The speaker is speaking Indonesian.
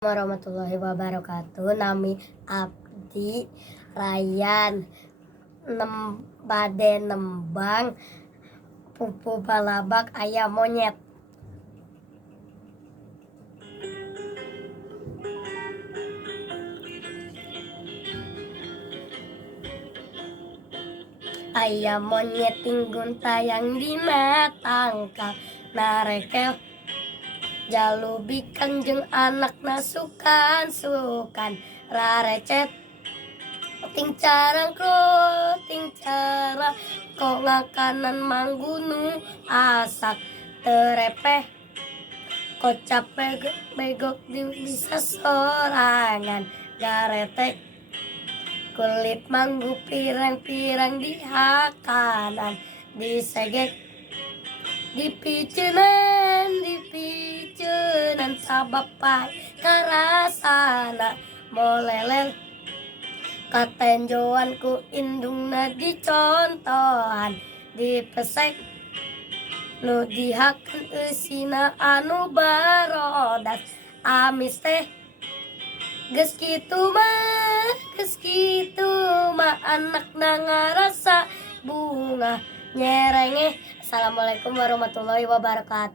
Warahmatullahi wabarakatuh. Nami Abdi Rayyan bade nembang pupu balabak ayam monyet. Ayam monyet tinggun tayang dina tangkal narekel jalubi kanjeng anak nasukan rarecet ting carang kok ngakanan manggunu asak terepeh kocap begok bisa sorangan garetek kulit manggu pirang-pirang di hakanan disegek dipicenan sabapai karasana molelel katenjoan ku indungna dicontohan dipesek nu dihakeun eusina anu barodas amis teh geus kitu mah anakna ngarasa bunga nyerengeh. Assalamualaikum warahmatullahi wabarakatuh.